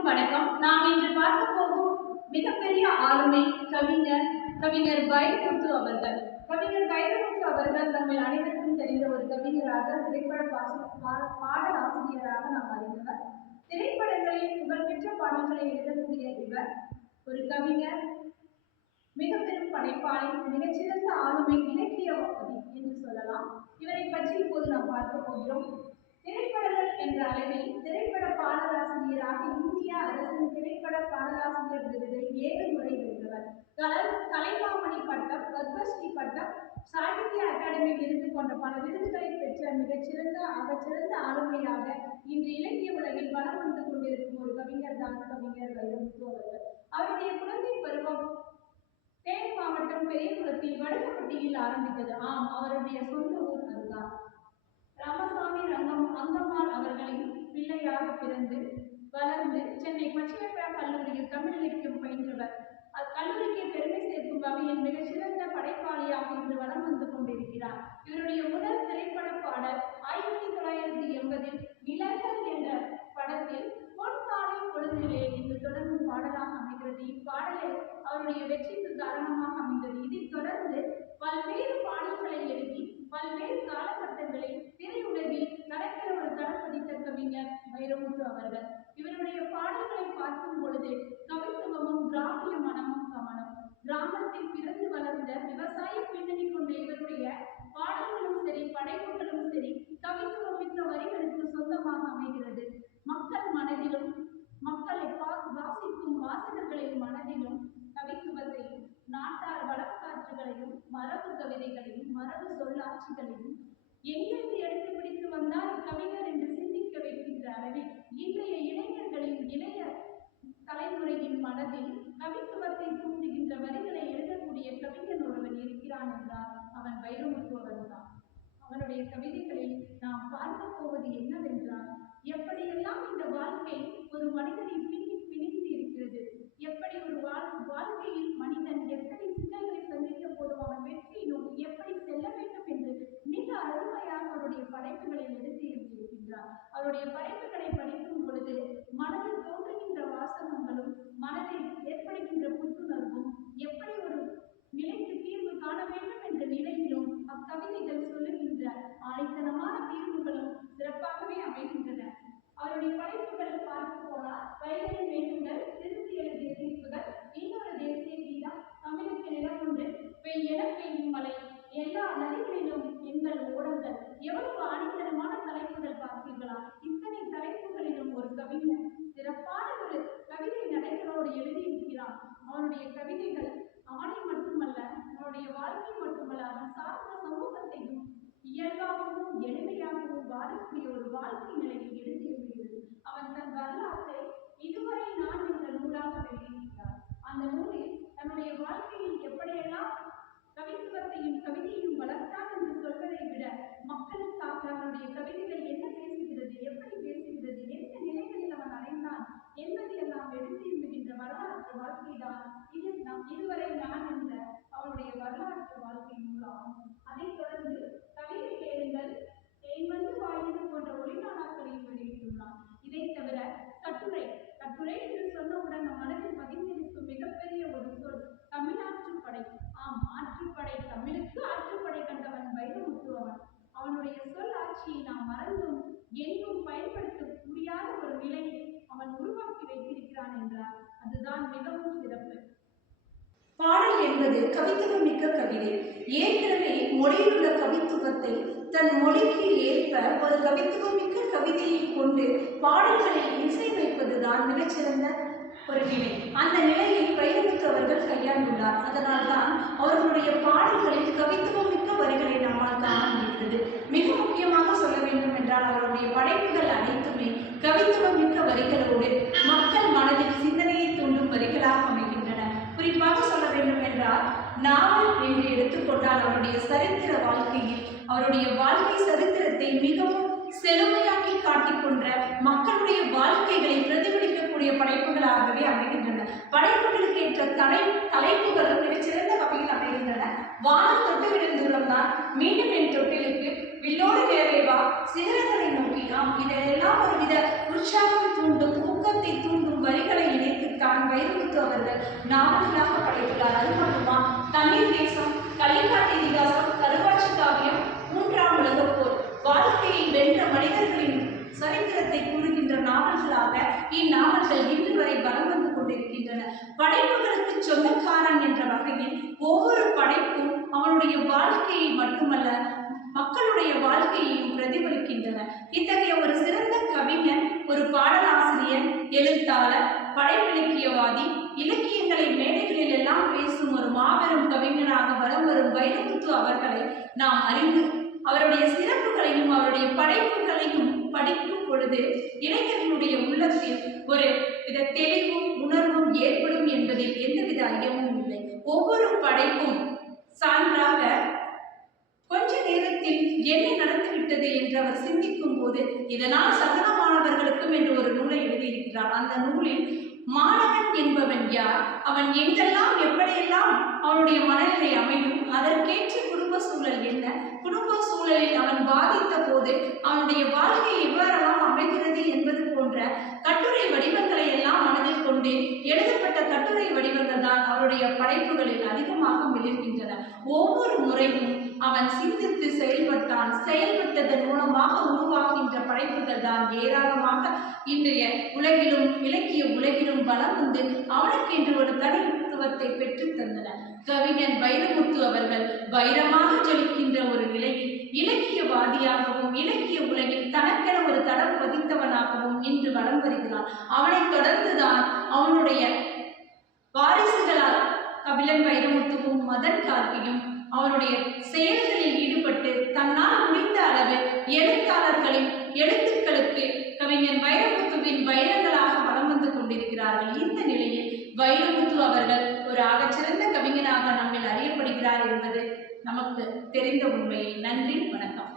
அனைவருக்கும் வணக்கம். நாம் இன்று பார்க்க போகும் மிகப்பெரிய ஆளுமை கவிஞர் கவிஞர் வைரமுத்து அவர்கள். கவிஞர் வைரமுத்து அவர்கள் தங்கள் அனைவருக்கும் தெரிந்த ஒரு கவிஞராக திரைப்பட பாச- பாடல் ஆசிரியராக நாம் அறிந்தவர். திரைப்படங்களில் புகழ்பெற்ற பாடல்களை எழுதக்கூடிய இவர் ஒரு கவிஞர் மிக பெரும் படைப்பாளி மிகச்சிறந்த ஆளுமை இலக்கியவாதி என்று சொல்லலாம். இவரை பற்றி இப்போது நாம் பார்க்க போகிறோம். என்ற அளவில் திரைப்பட பாடலாசிரியராக இந்திய அரசின் திரைப்பட பாடலாசிரியர் விருதை ஏழு முறை வென்றவர். கலைமாமணி பட்டம் பத்மஸ்ரீ பட்டம் சாகித்ய அகாடமி விருது போன்ற பல விருதுகளை பெற்ற மிகச்சிறந்த அவச்சிறந்த ஆளுமையாக இன்று இலக்கிய உலகில் வலம் வந்து கொண்டிருக்கும் ஒரு கவிஞர் தான் கவிஞர் வைரமுத்து அவர்கள். அவருடைய குழந்தை பருவம் தேனி மாவட்டம் பெரியகுளத்தில் வடுகப்பட்டியில் ஆரம்பித்தது. ஆம் அவருடைய சொந்த பிள்ளையாக பிறந்து வளர்ந்து சென்னை பச்சையப்பா கல்லூரியில் தமிழ் இலக்கியம் பயின்றவர். அக்கல்லூரிக்கு பெருமை சேர்க்கும் வகையில் மிகச்சிறந்த படைப்பாளியாக இன்று வலம் வந்து கொண்டிருக்கிறார். இவருடைய முதல் திரைப்பட பாடல் ஆயிரத்தி தொள்ளாயிரத்தி எண்பதில் நிலங்கள் என்ற படத்தில் பொன்காலை பொழுதிலே என்று தொடங்கும் பாடலாக அமைகிறது. இப்பாடலே அவருடைய வெற்றிக்கு காரணமாக அமைந்தது இதைத் தொடர்ந்து பல்வேறு பாடல்களை எழுதி பல்வேறு காலகட்டங்களில் திரையுலகில் நடக்கிற ஒரு தடம் பதித்த கவிஞர் வைரமுத்து அவர்கள் இவருடைய பாடல்களை பார்க்கும் பொழுது கவித்துவமும் கிராமிய மனமும் கமனம் கிராமத்தில் பிறந்து வளர்ந்த விவசாய பின்னணி கொண்ட இவருடைய பாடல்களும் சரி படைப்புகளும் சரி கவித்துவம் மிக்க வரிகளுக்கு சொந்தமாக அமைகிறது. மக்கள் மனதிலும் மக்களை பா- வாசிக்கும் வாசகர்களின் மனதிலும் கவித்துவத்தையும் நாட்டார் வழக்காற்றுகளையும் மரபு கவிதைகளையும் மரபு சொல்லாட்சிகளையும் எங்கிருந்து எடுத்து பிடித்து வந்தால் இக்கவிஞர் என்று சிந்திக்க வைக்கின்ற அளவில் இன்றைய இளைஞர்களின் இளைய தலைமுறையின் மனதில் கவித்துவத்தை தூண்டுகின்ற வரிகளை எழுதக்கூடிய கவிஞன் ஒருவன் இருக்கிறான் என்றால் அவன் வைரமுத்துவன் தான் அவனுடைய கவிதைகளில் நாம் பார்க்க போவது என்னவென்றால் எப்படியெல்லாம் இந்த வாழ்க்கை ஒரு மனிதனை பின்னி பிணிந்து இருக்கிறது எப்படி ஒரு வாழ் வாழ்க்கையில் மனிதன் எத்தனை சிக்கல்களை சந்திக்க போதும் அவன் வெற்றியை நோக்கி எப்படி செல்ல வேண்டும் என்று மிக அருமையாக அவருடைய படைப்புகளை எடுத்து எழுதியிருக்கின்றார் அவருடைய படைப்புகளை படிக்கும் பொழுது மனதில் தோன்றுகின்ற வாசகங்களும் மனதில் ஏற்படுகின்ற புத்துணர்வும் எப்படி ஒரு நிலைக்கு தீர்வு காண வேண்டும் என்ற நிலையிலும் அக்கவிதைகள் சொல்லுகின்ற ஆணித்தனமான தீர்வுகளும் சிறப்பாகவே அமைகின்றன. அவருடைய படைப்புகளை பார்க்க போனால் வயலின் வேண்டுதல் திருத்தி எழுதிய தீர்ப்புகள் இன்னொரு தேசிய கீதம் தமிழுக்கு நிலம் ஒன்று பெய்யென பெய்யும் மலை எல்லா நதிகளிலும் எங்கள் ஓடங்கள். எவ்வளவு ஆணித்தனமான தலைப்புகள் பார்த்தீர்களா? இத்தனை தலைப்புகளிலும் ஒரு கவிஞர் சிறப்பான ஒரு கவிதை நடைகளோடு எழுதியிருக்கிறான். அவனுடைய கவிதைகள் அவனை மட்டுமல்ல அவனுடைய வாழ்க்கை மட்டுமல்ல அவன் சார்ந்த வாழக்கூடிய ஒரு வாழ்க்கை நிலையை எடுத்து அவன் தன் வரலாற்றை இதுவரை நான் என்ற நூலாக வெளியிட்டார் அந்த நூலில் தன்னுடைய வாழ்க்கையில் எப்படியெல்லாம் கவித்துவத்தையும் கவிதையும் வளர்த்தான் என்று சொல்வதை விட மக்களுக்காக அவனுடைய கவிதைகள் என்ன பேசுகிறது எப்படி பேசுகிறது எந்த நிலைகளில் அவன் அடைந்தான் என்பதை எல்லாம் எடுத்து எழுதுகின்ற வரலாற்று வாழ்க்கைதான் இது நாம் இதுவரை நான் என்ற அவனுடைய வரலாற்று வாழ்க்கை நூலாகும் அதைத் தொடர்ந்து கவிதை கேளுங்கள் தேன் வந்து வாயிது போன்ற ஒளிநாடாக்களையும் வெளியிட்டுள்ளான் இதைத் தவிர கட்டுரை கட்டுரை என்று சொன்னவுடன் நம் மனதில் பதிந்திருக்கும் மிகப்பெரிய ஒரு சொல் தமிழாற்றுப்படை ஆம் ஆற்றுப்படை தமிழுக்கு ஆற்றுப்படை கண்டவன் வைரமுத்து அவன் அவனுடைய சொல் ஆட்சியை நாம் மறந்தும் எங்கும் பயன்படுத்த முடியாத ஒரு நிலையை அவன் உருவாக்கி வைத்திருக்கிறான் என்றால் அதுதான் மிகவும் சிறப்பு. பாடல் என்பது கவித்துவம் மிக்க கவிதை. ஏற்கனவே மொழியில் உள்ள கவித்துவத்தை தன் மொழிக்கு ஏற்ப ஒரு கவித்துவம் மிக்க கவிதையை கொண்டு பாடல்களை இசையமைப்பதுதான் மிகச்சிறந்த ஒரு நிலை. அந்த நிலையை வைரமுத்து அவர்கள் கையாண்டுள்ளார். அதனால்தான் அவர்களுடைய பாடல்களில் கவித்துவம் மிக்க வரிகளை நம்மால் காண முடிகிறது. மிக முக்கியமாக சொல்ல வேண்டும் என்றால் அவருடைய படைப்புகள் அனைத்துமே கவித்துவம் மிக்க வரிகளோடு மக்கள் மனதில் சிந்தனையை தூண்டும் வரிகளாக அமைகின்றன குறிப்பாக சொல்ல வேண்டும் என்றால் நாவல் என்று எடுத்துக்கொண்டால் அவருடைய சரித்திர வாழ்க்கையில் அவருடைய வாழ்க்கை சரித்திரத்தை மிகவும் செழுமையாக்கி காட்டிக்கொண்ட மக்களுடைய வாழ்க்கைகளை பிரதிபலிக்கக்கூடிய படைப்புகளாகவே அமைகின்றன. படைப்புகளுக்கு ஏற்ற தலை தலைப்புகளும் மிகச்சிறந்த வகையில் அமைகின்றன. வானம் தொட்டு விழுந்துள்ளம் தான். மீண்டும் என் தொட்டிலுக்கு வில்லோடு நிறைவேவா சிகரங்களை நோக்கி இதெல்லாம் இதெல்லாம் ஒருவித உற்சாகம் தூண்டும் ஊக்கத்தை தூண்டும் வரிகளை இணைத்துத்தான் வைரமுத்து அவர்கள் நாவல்களாக படைத்துள்ளார். அது மட்டுமா? தண்ணீர் தேசம் கலிங்காட்டு இதிகாசம் கருவாட்சி காவியம் மூன்றாம் உலகப் போர். வாழ்க்கையை வென்ற மனிதர்களின் சரித்திரத்தை கூறுகின்ற நாவல்களாக இந்நாவல்கள் இன்று வரை வலம் வந்து கொண்டிருக்கின்றன. படைப்புகளுக்கு சொந்தக்காரன் என்ற வகையில் ஒவ்வொரு படைப்பும் அவனுடைய வாழ்க்கையை மட்டுமல்ல மக்களுடைய வாழ்க்கையையும் பிரதிபலிக்கின்றன. இத்தகைய ஒரு சிறந்த கவிஞன் ஒரு பாடலாசிரியர் எழுத்தாளர் படைப்பிலக்கியவாதி இலக்கியங்களை மேடைகளில் எல்லாம் பேசும் ஒரு மாபெரும் கவிஞனாக வலம் வரும் வைரமுத்து அவர்களை நாம் அறிந்து அவருடைய சிறப்புகளையும் அவருடைய படைப்புகளையும் படிக்கும் பொழுது இளைஞர்களுடைய உள்ளத்தில் ஒரு வித தெளிவும் உணர்வும் ஏற்படும் என்பதில் எந்தவித ஐயமும் இல்லை. ஒவ்வொரு படைப்பும் சான்றாக கொஞ்ச நேரத்தில் என்ன நடந்துவிட்டது என்று அவர் சிந்திக்கும் போது இதனால் சகலமானவர்களுக்கும் என்று ஒரு நூலை எழுதியிருக்கிறார். அந்த நூலில் மாணவன் என்பவன் யார்? அவன் எங்கெல்லாம் எப்படியெல்லாம் அவனுடைய மனநிலை அமையும்? அதற்கேற்ற குடும்ப சூழல் என்ன? குடும்ப சூழலில் அவன் பாதித்த போது அவனுடைய வாழ்க்கை எவ்வாறெல்லாம் அமைகிறது என்பது போன்ற கட்டுரை வடிவங்களை எல்லாம் மனதில் கொண்டு எழுதப்பட்ட கட்டுரை வடிவங்கள் தான் அவருடைய படைப்புகளில் அதிகமாக மிளிர்கின்றன. ஒவ்வொரு முறையும் அவன் சிந்தித்து செயல்பட்டான். செயல்பட்டதன் மூலமாக உருவாகின்ற படைப்புகள் தான். ஏராளமாக இன்றைய உலகிலும் இலக்கிய உலகிலும் வளம் வந்து அவனுக்கென்று ஒரு தனித்துவத்தை பெற்றுத் தந்தன. கவிஞன் வைரமுத்து அவர்கள் வைரமாக ஜொலிக்கின்ற ஒரு நிலையில் இலக்கியவாதியாகவும் இலக்கிய உலகில் தனக்கென ஒரு தடம் பதித்தவனாகவும் இன்று வளம் வருகிறான். அவனைத் தொடர்ந்துதான் அவனுடைய வாரிசுகளால் கபிலன் வைரமுத்துவும் மதன் கார்கியும் அவனுடைய செயல்களில் ஈடுபட்டு தன்னால் முடிந்த அளவு எழுத்தாளர்களின் எழுத்துக்களுக்கு கவிஞர் வைரமுத்துவின் வைரங்களாக அவர்கள் ஒரு ஆகச்சிறந்த கவிஞனாக நம்மில் அறியப்படுகிறார் என்பது நமக்கு தெரிந்த உண்மையை. நன்றி வணக்கம்.